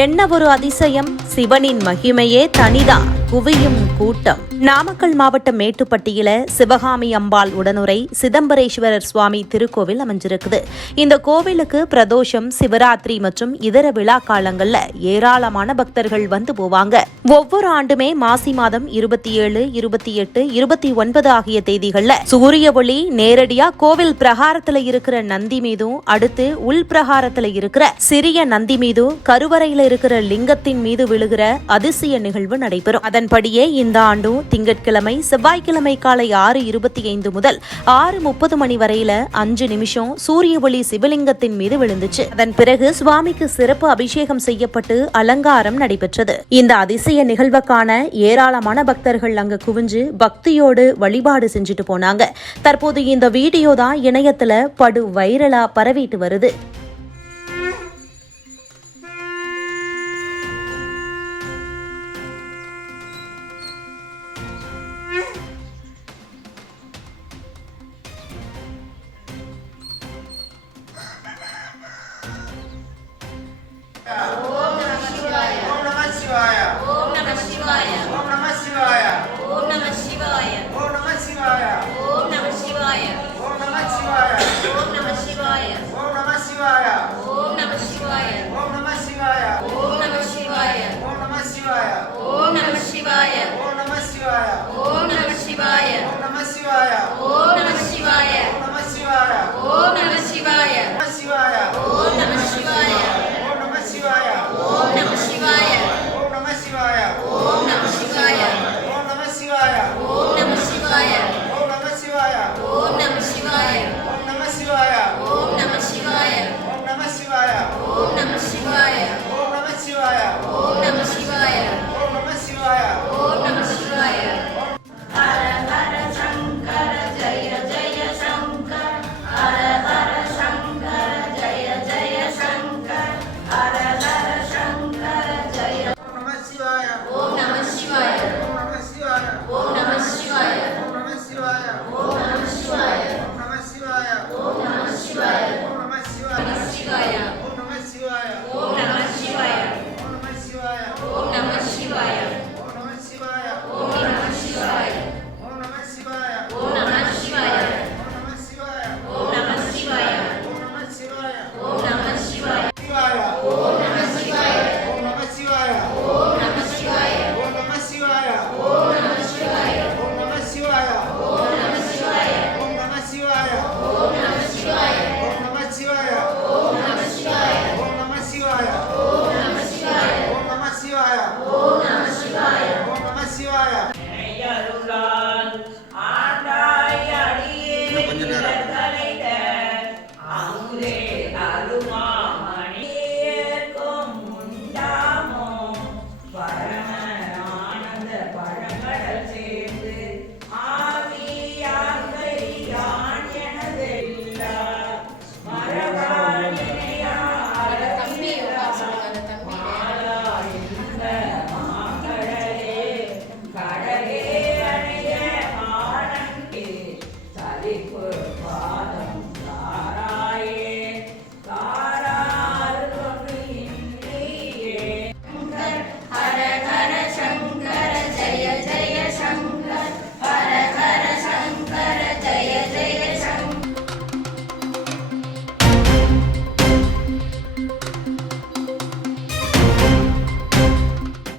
என்ன ஒரு அதிசயம்! சிவனின் மகிமையே தனிதான். குவியும் கூட்டம். நாமக்கல் மாவட்டம் மேட்டுப்பட்டியில சிவகாமி அம்பாள் உடனுரை சிதம்பரேஸ்வரர் சுவாமி திருக்கோவில் அமைஞ்சிருக்குது. இந்த கோவிலுக்கு பிரதோஷம், சிவராத்திரி மற்றும் இதர விழா காலங்கள்ல ஏராளமான பக்தர்கள் வந்து போவாங்க. ஒவ்வொரு ஆண்டுமே மாசி மாதம் 27, 28, 29 ஆகிய தேதிகள்ல சூரிய ஒளி நேரடியா கோவில் பிரகாரத்துல இருக்கிற நந்தி மீதும், அடுத்து உள் பிரகாரத்துல இருக்கிற சிறிய நந்தி மீதும், கருவறையில இருக்கிற லிங்கத்தின் மீது விழுகிற அதிசய நிகழ்வு நடைபெறும். அதன்படியே இந்த ஆண்டும் திங்கட்கிழமை, செவ்வாய்க்கிழமை காலை 6:25 முதல் 6:30 மணி வரையில 5 நிமிஷம் சூரிய ஒளி சிவலிங்கத்தின் மீது விழுந்துச்சு. அதன் பிறகு சுவாமிக்கு சிறப்பு அபிஷேகம் செய்யப்பட்டு அலங்காரம் நடைபெற்றது. இந்த அதிசய நிகழ்வை காண ஏராளமான பக்தர்கள் அங்க குவிஞ்சு பக்தியோடு வழிபாடு செஞ்சுட்டு போனாங்க. தற்போது இந்த வீடியோ தான் இணையத்துல படு வைரலா பரவிட்டு வருது.